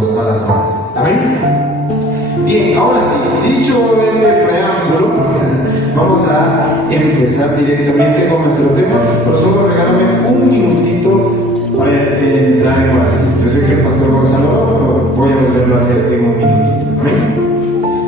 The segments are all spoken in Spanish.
todos alabanza. Amén. Bien, ahora sí, dicho este preámbulo, vamos a empezar directamente con nuestro tema. Por solo regálame un minutito para entrar en oración. Yo sé que el pastor Gonzalo, pero voy a volverlo a hacer en un minutito. Amén.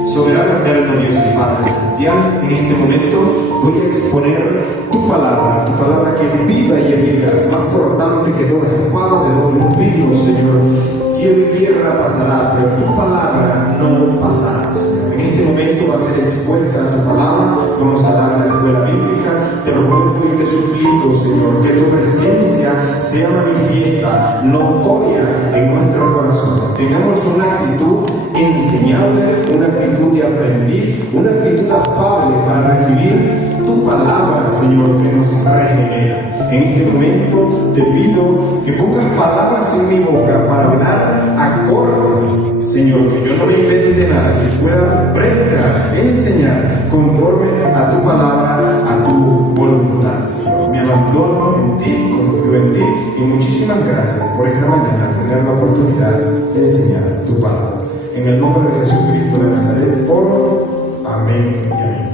Soberano eterno Dios y Padre celestial, en este momento voy a exponer tu palabra que es viva y eficaz, más cortante que toda espada de doble filo, Señor. Cielo y tierra pasará, pero tu palabra no pasará, Señor. En este momento va a ser expuesta tu palabra, vamos a dar la escuela bíblica. Te lo ruego y te suplico, Señor, que tu presencia sea manifiesta, notoria en nuestro corazón. Tengamos una actitud enseñable, una actitud de aprendiz, una actitud afable para recibir tu palabra, Señor, que nos regenera. En este momento te pido que pongas palabras en mi boca para hablar acorde, Señor, que yo no me invente nada, que pueda predicar, enseñar conforme a tu palabra, a tu voluntad, Señor. Me abandono en ti, confío en ti y muchísimas gracias por esta mañana tener la oportunidad de enseñar tu palabra. En el nombre de Jesucristo de Nazaret, oro. Amén y amén.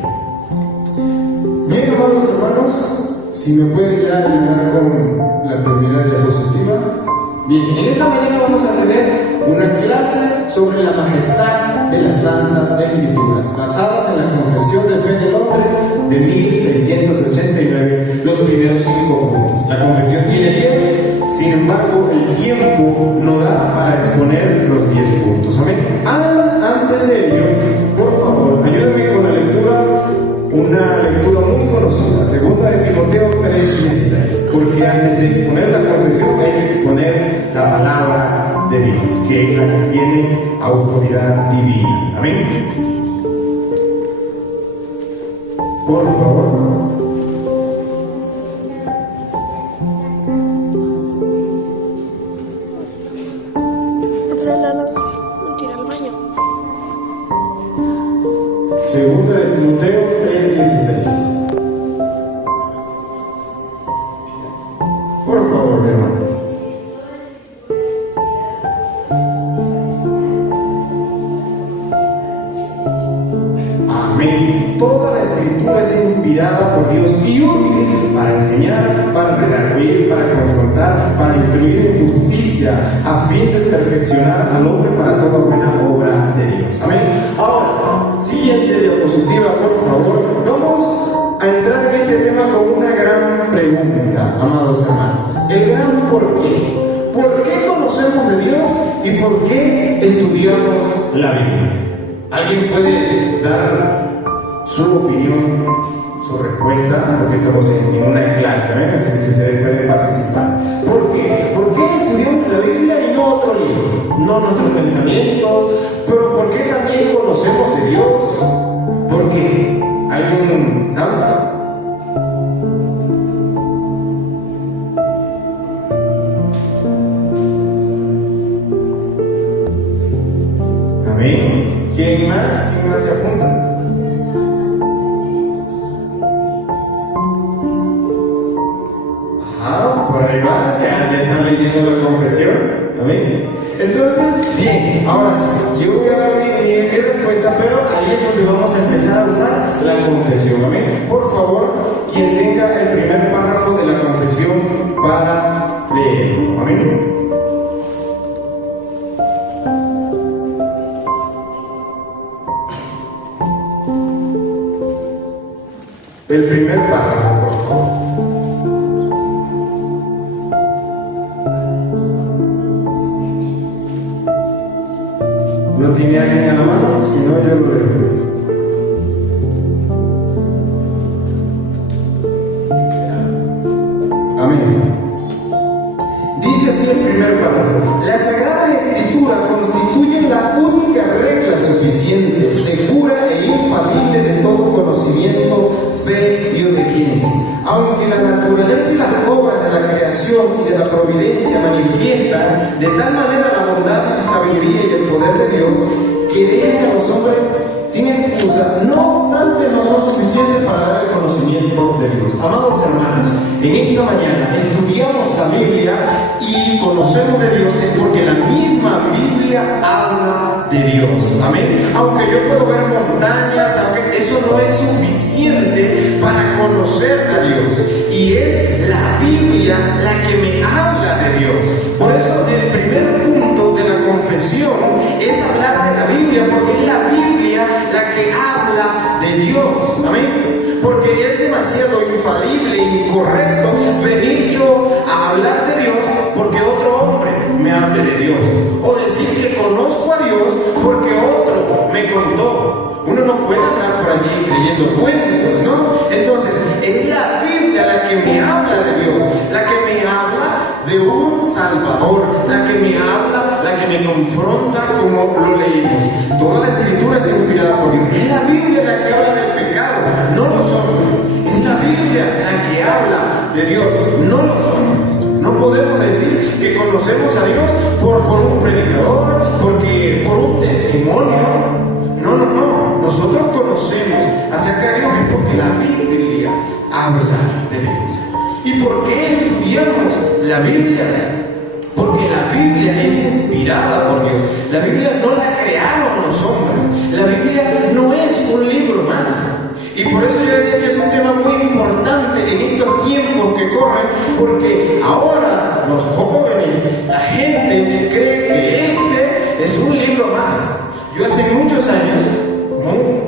Bien, amados hermanos, si me puede ya ayudar con la primera diapositiva. Bien, en esta mañana vamos a tener una clase sobre la majestad de las Santas Escrituras, basadas en la Confesión de Fe de Londres de 1689, los primeros 5 puntos. La confesión tiene 10, sin embargo, el tiempo no da para exponer los 10 puntos. Amén. Antes de ello, por favor, ayúdenme con la lectura, una lectura muy conocida, 2 de Timoteo 3:16, porque antes de exponer la confesión hay que exponer la palabra de Dios, que es la que tiene autoridad divina. Amén. Por favor. Segunda de Timoteo 3:16. Por favor, mi hermano. Amén. Toda la escritura es inspirada por Dios y útil para enseñar, para redarguir, para confrontar, para instruir en justicia, a fin de perfeccionar al hombre para toda buena obra de Dios. Amén. Ahora, siguiente diapositiva, por favor. Vamos a entrar en este tema con una gran pregunta, amados hermanos. El gran por qué. ¿Por qué conocemos de Dios y por qué estudiamos la Biblia? ¿Alguien puede dar su opinión, su respuesta? Porque estamos en una clase, así que ustedes pueden participar. ¿Por qué? ¿Por qué estudiamos la Biblia y no otro libro? No nuestros pensamientos, pero ¿por qué también conocemos de Dios? ¿Por qué? ¿Alguien sabe? Amén. ¿Quién más? ¿Quién más se apunta? Por ahí va, ya están leyendo la confesión. Amén. Entonces, bien, ahora sí, yo voy a dar mi respuesta, pero ahí es donde vamos a empezar a usar la confesión. Amén. Por favor, quien tenga el primer párrafo de la confesión para leerlo. Amén. El primer párrafo, por favor. ¿No tiene alguien a la mano? Si no, yo lo leo. Amén. Dice así el primer párrafo: las Sagradas Escrituras constituyen la única regla suficiente, segura e infalible de todo conocimiento, fe y obediencia. Aunque la naturaleza y las obras de la creación y de la providencia manifiestan de tal manera la bondad y sabiduría y el poder de Dios, que dejan a los hombres sin excusa, no obstante no son suficientes para dar el conocimiento de Dios. Amados hermanos, en esta mañana estudiamos la Biblia y conocemos de Dios es porque la misma Biblia Biblia habla de Dios. Amén. Aunque yo puedo ver montañas, aunque eso no es suficiente para conocer a Dios. Y es la Biblia la que me habla de Dios. Por eso el primer punto de la confesión es hablar de la Biblia, porque es la Biblia la que habla de Dios. Amén. Porque es demasiado infalible e incorrecto venir yo a hablar de Dios porque otro hombre me hable de Dios, o decir que conozco a Dios porque otro me contó. Uno no puede andar por allí creyendo cuentos, ¿no? Entonces, es la Biblia la que me habla de Dios, la que me habla de un Salvador, la que me habla, la que me confronta, como lo leímos. Toda la Escritura es inspirada por Dios. Es la Biblia la que habla del pecado, no los hombres. Es la Biblia la que habla de Dios, no los hombres. No podemos decir que conocemos a Dios por un predicador, por un testimonio. No. Nosotros conocemos acerca de Dios es porque la Biblia habla de Dios. ¿Y por qué estudiamos la Biblia? Porque la Biblia es inspirada por Dios. La Biblia no la crearon los hombres. La Biblia no es un libro más. Y por eso yo decía que es un tema muy importante en estos tiempos que corren, porque ahora los jóvenes, la gente cree que este es un libro más. Yo hace muchos años,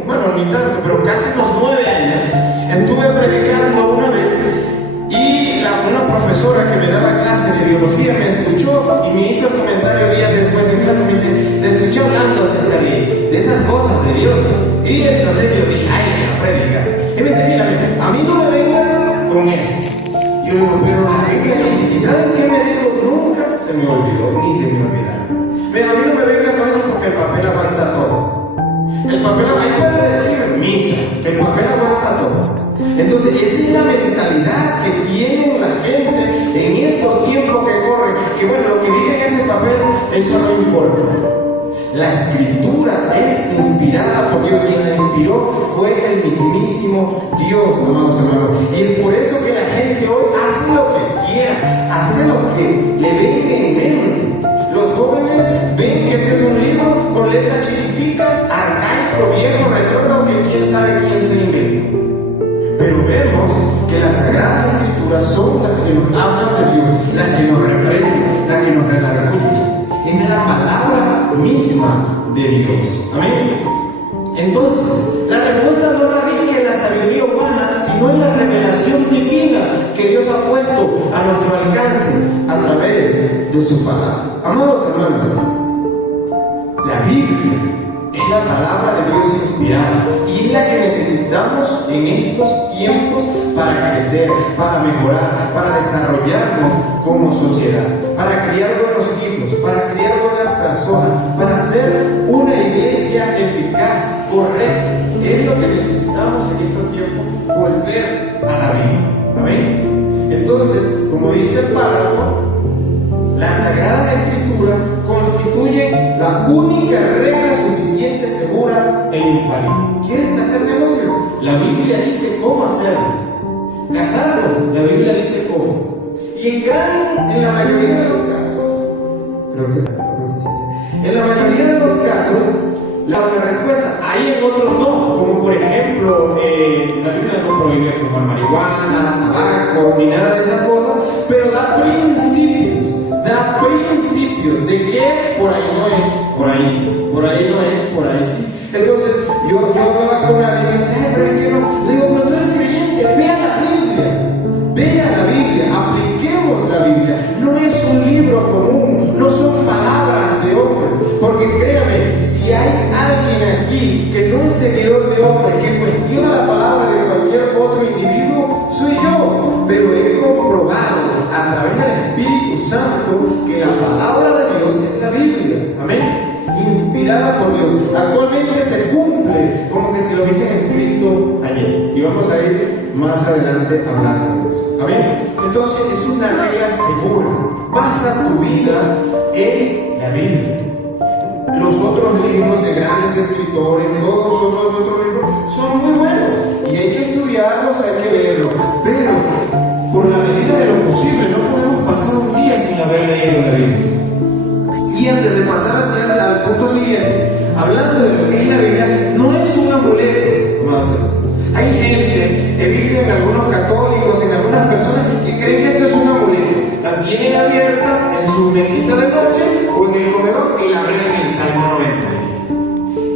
bueno, ni tanto, pero casi unos 9 años, estuve predicando una vez y una profesora que me daba clase de biología me escuchó y me hizo el comentario días después en clase. Me dice: te escuché hablando acerca de esas cosas de Dios. Y entonces yo dije: ay, la predica. Y me dice: mira, a mí no me vengas con eso. Yo le digo: pero la Biblia dice. ¿Y saben qué me dijo? Nunca se me olvidó, ni se me olvidará. Pero a mí no me vengas con eso porque el papel aguanta todo. El papel, ahí puede decir misa, que el papel aguanta todo. Entonces, esa es la mentalidad que tiene la gente en estos tiempos que corren, que bueno, lo que diga en ese papel, eso no importa. La Escritura es inspirada por Dios. Quien la inspiró fue el mismísimo Dios, amados hermanos. Y es por eso que la gente hoy hace lo que quiera, hace lo que le venga en mente. Los jóvenes ven que ese es un libro con letras chiquiticas, arcaico, viejo, retrógrado, que quién sabe quién se inventó. Pero vemos que las Sagradas Escrituras son las que nos hablan de Dios, las que nos reprenden, las que nos redarguyen. Es la palabra misma de Dios. Amén. Entonces, la respuesta no radica en la sabiduría humana, sino en la revelación divina que Dios ha puesto a nuestro alcance a través de su palabra. Amados hermanos, la Biblia es la palabra de Dios inspirada y es la que necesitamos en estos tiempos para crecer, para mejorar, para desarrollarnos como sociedad, para criar buenos hijos, para criar buenas personas, para ser una iglesia eficaz, correcta. Es lo que necesitamos en estos tiempos, volver a la Biblia. ¿Amén? Entonces, como dice el párrafo, la Sagrada Escritura constituye la única regla suficiente, segura e infalible. ¿Quieres hacer negocio? La Biblia dice cómo hacerlo. Casarnos, la Biblia dice cómo. Y en la mayoría de los casos, en la mayoría de los casos, la respuesta, hay en otros no, como por ejemplo, la Biblia no prohíbe fumar marihuana, tabaco, ni nada de esas cosas, pero da principios de que por ahí no es, por ahí sí, por ahí no es, por ahí sí. Entonces, yo hablaba con alguien y me dice: pero es que no. Le digo: pero tú eres creyente, vea la Biblia, apliquemos la Biblia. No es un libro común, no son palabras de hombres, porque créame, si hay alguien aquí que no es seguidor de hombres, que cuestiona la palabra de cualquier otro individuo, soy yo. Pero he comprobado a través del Espíritu Santo que la palabra de Dios es la Biblia. Amén. Inspirada por Dios. Actualmente se cumple como que si lo hubiesen escrito ayer. Y vamos a ir más adelante a hablar de eso. Amén. Entonces es una regla segura. Basa tu vida en la Biblia. Los otros libros de grandes escritores, todos los otros libros, son muy buenos. Y hay que estudiarlos, hay que leerlos. Pero por la medida de lo posible, no podemos pasar un día sin haber leído la Biblia. Y antes de pasar a flor y la ven en el Salmo 90.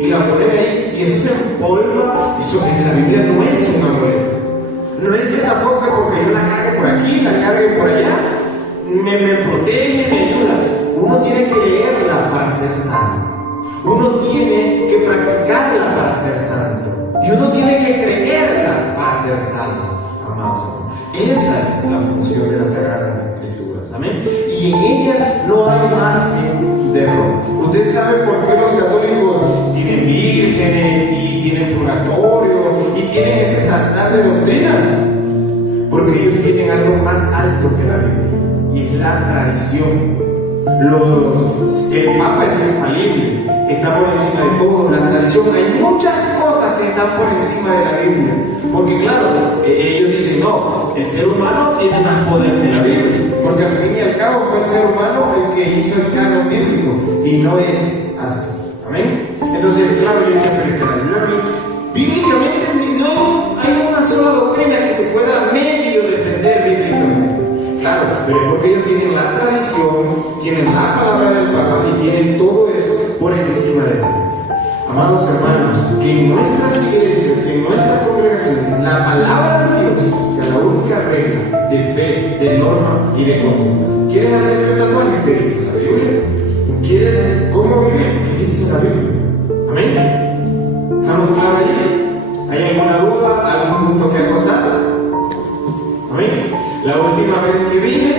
Y la ponen ahí y eso se empolva. Eso en la Biblia no es un amuleto. No es que tampoco porque yo la cargue por aquí, la cargue por allá, me protege, me ayuda. Uno tiene que leerla para ser santo. Uno tiene que practicarla para ser santo. Y uno tiene que creerla para ser salvo, amados hermanos. Esa es la función de las Sagradas Escrituras. Amén. Y en ellas no hay margen de error. Ustedes saben por qué los católicos tienen vírgenes y tienen purgatorio y tienen ese altar de doctrina. Porque ellos tienen algo más alto que la Biblia. Y es la tradición. El Papa es infalible, está por encima de todo, la tradición. Hay muchas cosas que están por encima de la Biblia, porque claro, ellos dicen, no, el ser humano tiene más poder que la Biblia, porque al fin y al cabo fue el ser humano el que hizo el canon bíblico, y no es así. Amén. Entonces, claro, yo decía, pero es que la Biblia, bíblicamente no hay una sola doctrina que se pueda medio defender bíblicamente. Claro, pero es porque ellos tienen la tradición, tienen la palabra del Papa y tienen todo eso por encima de la Biblia. Amados hermanos, que en nuestras iglesias, que en nuestras congregaciones, la palabra de Dios sea la única regla de fe, de norma y de conducta. ¿Quieres hacer un tatuaje? ¿Qué dice la Biblia? ¿Quieres cómo vivir? ¿Qué dice la Biblia? Amén. ¿Estamos claros allí? ¿Hay alguna duda? ¿Algún punto que acotar? Amén. La última vez que vine,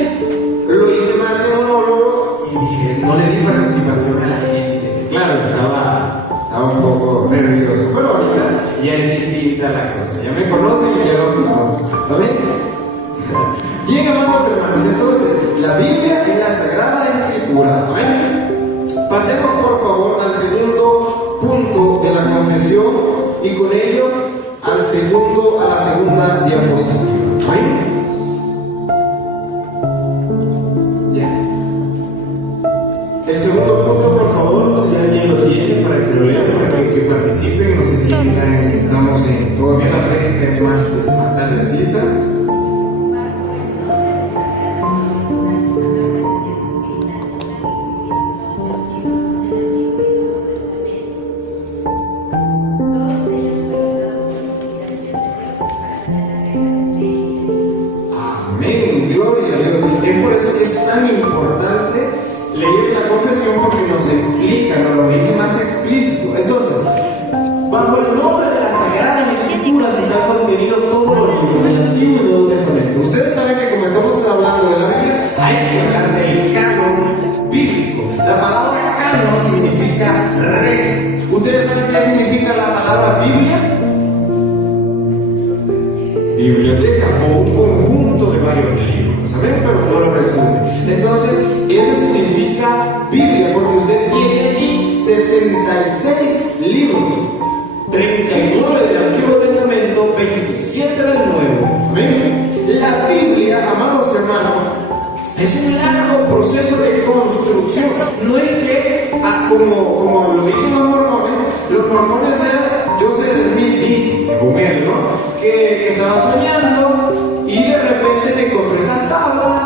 lo hice más que monólogo y dije, no le di participación a la gente. Claro, estaba un poco nervioso, pero ahorita ya es distinta la cosa. Ya me conocen y ya lo conozco. ¿Lo ven? Bien, amados hermanos, entonces, la Biblia es la Sagrada Escritura. ¿Ven? Pasemos, por favor, al segundo punto de la confesión y con ello a la segunda diapositiva. ¿Ven? El segundo punto, por favor, si alguien lo tiene, para que lo lean, para que participen, no se sientan que estamos todavía la prédica es más tardecita. Amén, gloria a Dios. Es por eso que es tan importante leer la confesión, porque nos explica, nos lo dice más explícito. Entonces, bajo el nombre de las Sagradas Escrituras está contenido todos los libros del Antiguo y Nuevo Testamento. Ustedes saben que como estamos hablando de la Biblia, hay que hablar del canon bíblico. La palabra canon significa regla. ¿Ustedes saben qué significa la palabra Biblia? Biblioteca o un conjunto de varios libros. ¿Saben? Pero no lo resume. Entonces, eso significa Biblia, porque usted tiene allí 66 libros, 39 del Antiguo Testamento, 27 del Nuevo. ¿Ven? La Biblia, amados hermanos, es un largo proceso de construcción. No es que, como lo dicen los mormones eran, Joseph Smith dice, según él, ¿no? Que estaba soñando y de repente se encontró esas tablas.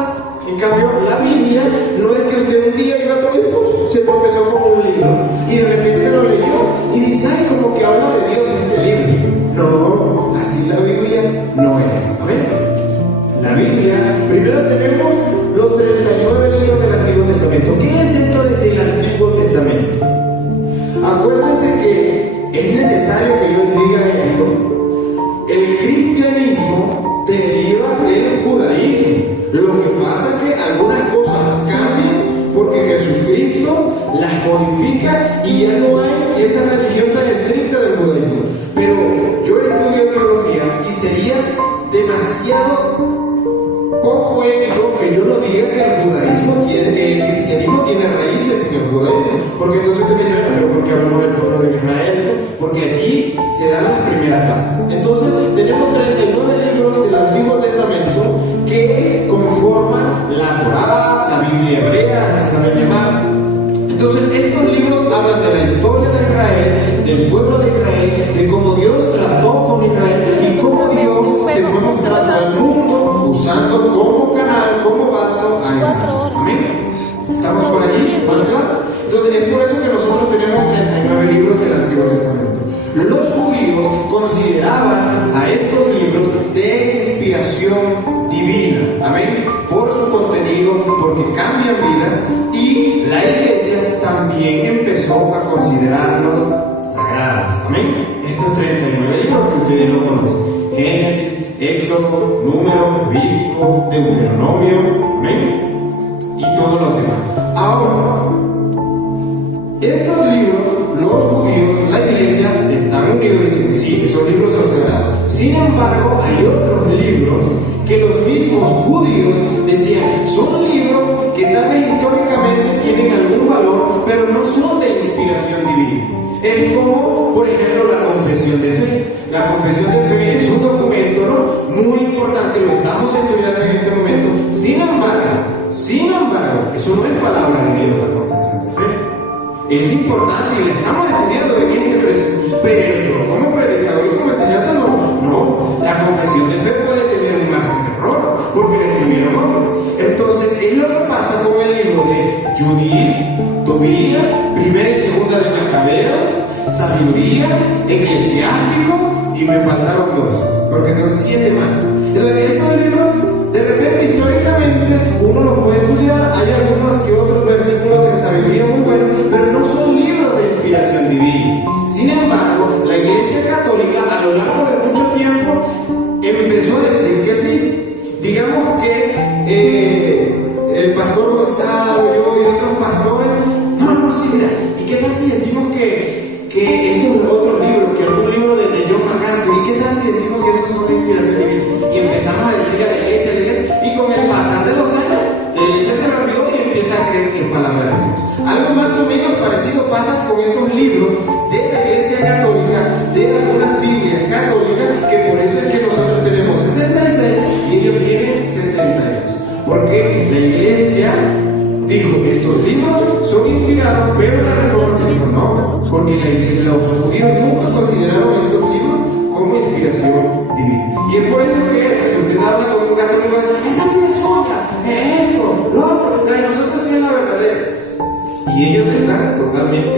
En cambio, la Biblia no es que usted un día iba a todo y se tropezó con un libro y de repente lo leyó y dice, ay, como que habla de Dios este libro. No, así la Biblia no es. ¿Amén? La Biblia, primero tenemos los 39 libros del Antiguo Testamento. ¿Qué es esto del Antiguo Testamento? Acuérdense que es necesario que yo les diga esto. El cristianismo deriva del judaísmo. Lo que pasa es que algunas cosas cambian porque Jesucristo las modifica y ya no hay esa religión tan estricta del judaísmo. Pero yo estudio teología y sería demasiado poco ético que yo no diga que el cristianismo tiene raíces en el judaísmo, porque entonces te dicen, pero ¿por qué hablamos del pueblo de Israel? Porque allí se dan las primeras bases. Entonces tenemos 39 libros del Antiguo Testamento que conforman la Torá, la Biblia hebrea, que saben llamar. Entonces estos libros hablan de la historia de Israel, del pueblo de Israel, de cómo Dios trató con Israel y cómo Dios se fue mostrando al mundo usando como canal, como vaso a Israel. Amén. ¿Estamos por allí? ¿Más claro? Entonces empezó a considerarlos sagrados. Amén. Estos 39 libros que ustedes no conocen: Génesis, Éxodo, Número, Levítico, Deuteronomio, amén, y todos los demás. Ahora, estos libros, los judíos, la iglesia, están unidos y dicen, sí, esos libros son sagrados. Sin embargo, hay otros libros que los mismos judíos decían, son libros que tal vez históricamente tienen algún valor, pero no son de inspiración divina. Es como, por ejemplo, la confesión de fe. La confesión de fe es un documento, ¿no?, muy importante, lo estamos estudiando en este momento. Sin embargo, eso no es palabra de Dios, la confesión de fe. Es importante y la estamos estudiando de este preciso, pero yo como predicador y como enseñanza no, la confesión de fe puede tener un margen de error, porque le escribieron hombres. Entonces, es lo que pasa con el libro de Judith, Tobías, primera y segunda de Macabeos, Sabiduría, Eclesiástico, y me faltaron 2, porque son 7 más. Entonces, esos libros, de repente, históricamente, uno los puede estudiar, hay algunos que otros versículos en Sabiduría muy buenos, pero no son libros de inspiración divina. Sin embargo, la Iglesia Católica, a lo largo de mucho tiempo, empezó a decir que sí. Digamos que el pastor Gonzalo, yo y otros pastores, sí, mira, ¿y qué tal si decimos que esos otros libros, que algún libro de John MacArthur, ¿y qué tal si decimos que esos son de inspiración divina? Y empezamos a decir a la iglesia, y con el pasar de los años, la iglesia se volvió y empieza a creer que es palabra de Dios. Algo más o menos parecido pasa con esos libros de la Iglesia Católica, de algunas Biblias católicas, que por eso es que nosotros tenemos 66 y ellos tienen 78. Porque la iglesia dijo que estos libros son inspirados, pero la Reforma se dijo no, porque los judíos nunca consideraron estos libros como inspiración divina. Y es por eso que si usted habla con un católico, esa Biblia es otra, esto, lo otro, la de nosotros sí es la verdadera. Y ellos están totalmente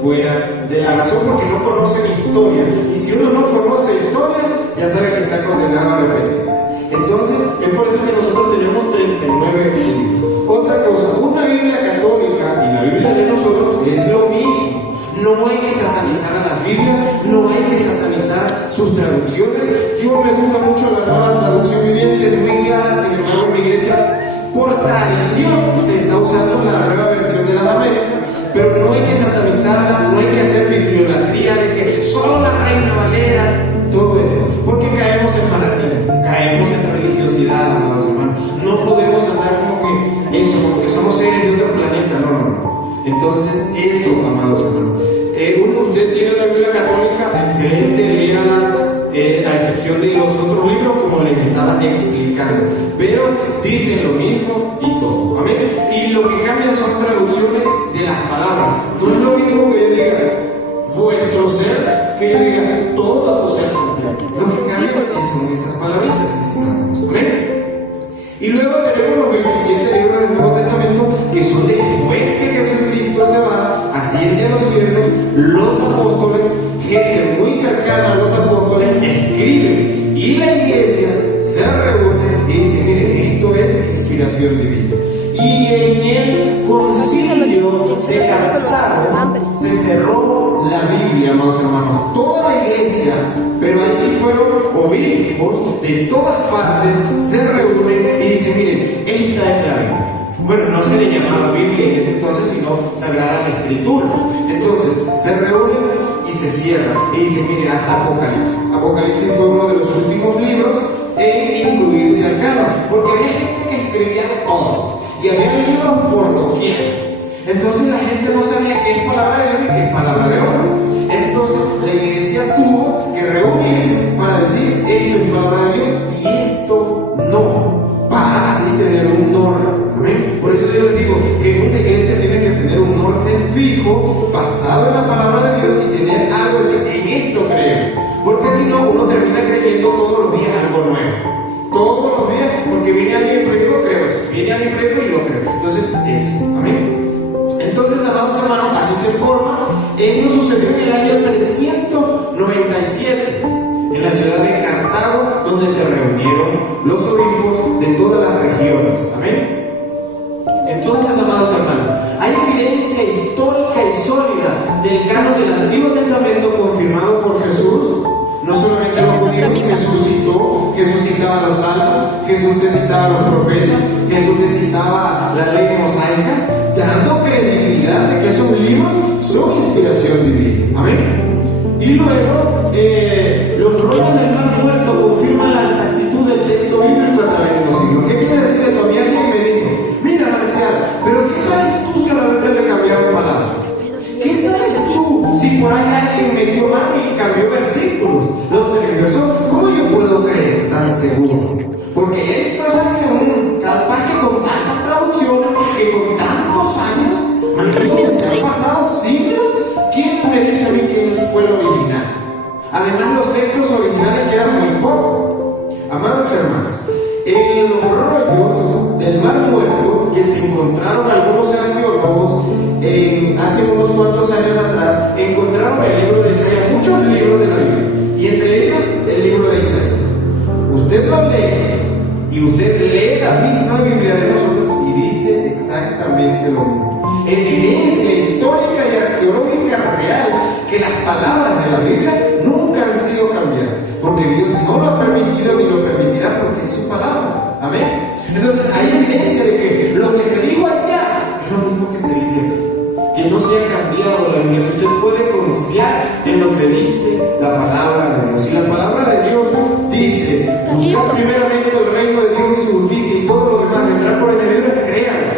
fuera de la razón porque no conocen historia. Y si uno no conoce historia, ya sabe que está condenado a arrepentir. Entonces, es por eso que nosotros tenemos 39 libros. Otra cosa, una Biblia católica y la Biblia de nosotros es lo mismo. No hay que satanizar a las Biblias, no hay que satanizar sus traducciones. Yo me gusta mucho la nueva traducción viviente, es muy clara, sin embargo en mi iglesia, por tradición, se está usando la nueva versión de las Américas, pero no hay que satanizarla, no hay que hacer bibliolatría de que solo la Reina Valera, todo esto, porque caemos en fanatismo, caemos en religiosidad, amados hermanos. No podemos andar como que somos seres de otro planeta, no. Entonces, eso, amados hermanos. Usted tiene una Biblia católica, excelente, léala, a excepción de los otros libros, como les estaba explicando. Pero dicen lo mismo y todo. Amén. Y lo que cambian son traducciones de las palabras. No es lo mismo que yo diga vuestro ser, que yo diga todo tu ser completo. Lo que cambian son esas palabritas, amén. Y luego tenemos los 27 libros del Nuevo Testamento, que son después que Jesucristo se va, asciende a los cielos, los apóstoles, gente muy cercana a los apóstoles, escriben, y la iglesia se reúne y dice, mire, esto es inspiración divina. Y en el concilio de Cartago se cerró la Biblia, amados hermanos. Toda la iglesia, pero ahí sí fueron obispos de todas partes, se reúnen y dicen, miren, esta es la Biblia. Bueno, no se le llamaba Biblia en ese entonces, sino Sagradas Escrituras. Entonces, se reúnen y se cierran y dicen, miren, hasta Apocalipsis. Apocalipsis fue uno de los últimos libros en incluirse al canon, porque había gente que escribía de todo. Y había libros por doquier. Entonces la gente no sabía qué es palabra de Dios y qué es palabra de hombres. Entonces la iglesia tuvo que reunirse para decir, esto es palabra de Dios y esto no, para así tener un norte. Amén. Por eso yo les digo que una iglesia tiene que tener un norte fijo, basado en la palabra de Dios, y tener algo, decir, en esto creemos. Porque si no, uno termina creyendo todos los días algo nuevo. Todos los días, porque viene alguien y predico, creo eso. Viene alguien y predico y lo creo. Entonces, eso. Amén. Entonces, amados hermanos, así se forma. Esto sucedió en el año 397, en la ciudad de Cartago, donde se reunieron los obispos de todas las regiones. Amén. Entonces, amados hermanos, hay evidencia histórica y sólida del canon del Antiguo Testamento confirmado por Jesús. No solamente los judíos, Jesús citaba los salmos, Jesús te citaba los profetas, Jesús te citaba la ley mosaica, dando credibilidad de que esos libros son inspiración divina. Amén. Y luego, los rollos del mar muerto confirman la exactitud del texto bíblico a través de los siglos. ¿Qué quiere decir esto? A mí alguien me dijo, mira, Marcial, pero ¿qué sabes tú si a la Biblia le cambiaron palabras? ¿Qué sabes tú si por ahí alguien metió mano y cambió versículos? Los tergiversó. ¿Cómo yo puedo creer tan seguro? Porque hay cosas que capaz que con tantas traducciones, que con tantos años, imagínense, han pasado siglos. ¿Quién me dice a mí que fue el original? Además, los textos originales quedan muy pocos. Amados hermanos, en los rollos del mar muerto que se encontraron algunos arqueólogos hace unos cuantos años atrás, encontraron el libro de Isaías, muchos libros de la Biblia, y entre ellos el libro de Isaías. Usted lo lee y usted lee la misma Biblia de nosotros y dice exactamente lo mismo. Evidencia histórica y arqueológica real que las palabras de la Biblia nunca han sido cambiadas, porque Dios no lo ha permitido ni lo permitirá, porque es su palabra. Amén. Entonces hay evidencia de que lo que se dijo allá es lo mismo que se dice aquí, que no se ha cambiado la Biblia, que usted puede confiar en lo que dice la palabra de Dios. Y la palabra de Dios dice: buscar primeramente el reino de Dios y su justicia, y todo lo demás vendrá por añadidura. Créalo.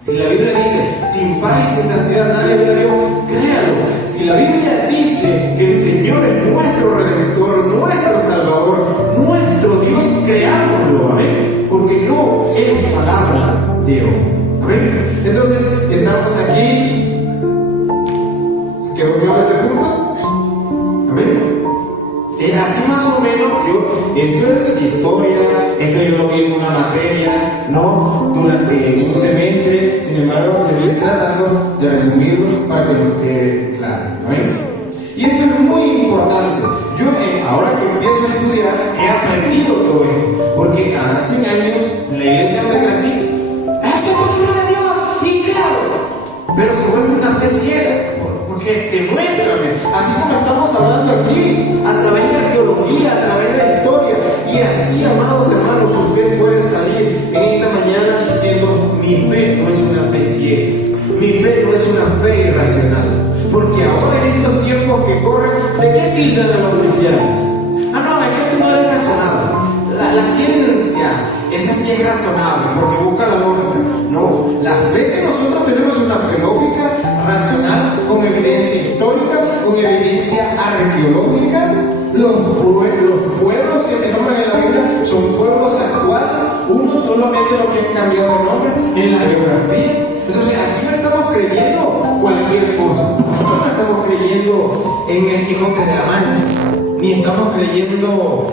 Si la Biblia dice, sin paz y sin santidad nadie ve a Dios, créalo. Si la Biblia dice que el Señor es nuestro Redentor, nuestro Salvador, nuestro Dios, creámoslo, amén, porque no es palabra de hombre, amén. Entonces, estamos aquí. ¿Quedó claro este punto? Amén. Así más o menos, esto es historia, esto yo lo vi en una materia, ¿no? Durante un semestre, sin embargo, le estoy tratando de resumirlo para que nos quede claro. ¿Amén? Y esto es muy importante. Yo, ahora que empiezo a estudiar, he aprendido todo esto, porque hace años, en la iglesia donde crecí, ¡eso es el libro de Dios! ¡Y claro! Pero se vuelve una fe ciega. Porque demuéstrame, así como estamos hablando aquí, a través de arqueología, a través de la historia, y así, amados hermanos, usted puede salir en esta mañana diciendo: mi fe no es una fe ciega, mi fe no es una fe irracional, porque ahora en estos tiempos que corren, ¿de qué tildan a los cristianos? No, es que tú no eres razonable. La ciencia, esa sí es razonable, porque busca la lógica. No, la fe que nosotros tenemos es una fe lógica, racional, con evidencia histórica, con evidencia arqueológica. Los pueblos que se nombran en la Biblia son pueblos actuales, unos solamente los que han cambiado de nombre en la geografía. Entonces aquí no estamos creyendo cualquier cosa, nosotros no estamos creyendo en el Quijote de la Mancha, ni estamos creyendo